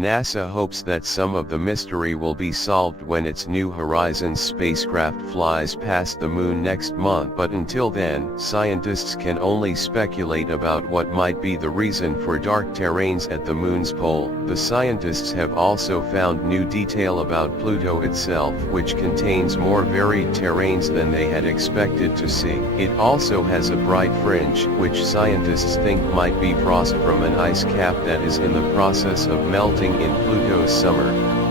NASA hopes that some of the mystery will be solved when its New Horizons spacecraft flies past the moon next month, but until then, scientists can only speculate about what might be the reason for dark terrains at the moon's pole. The scientists have also found new detail about Pluto itself, which contains more varied terrains than they had expected to see. It also has a bright fringe, which scientists think might be frost from an ice cap that is in the process of melting in Pluto's summer.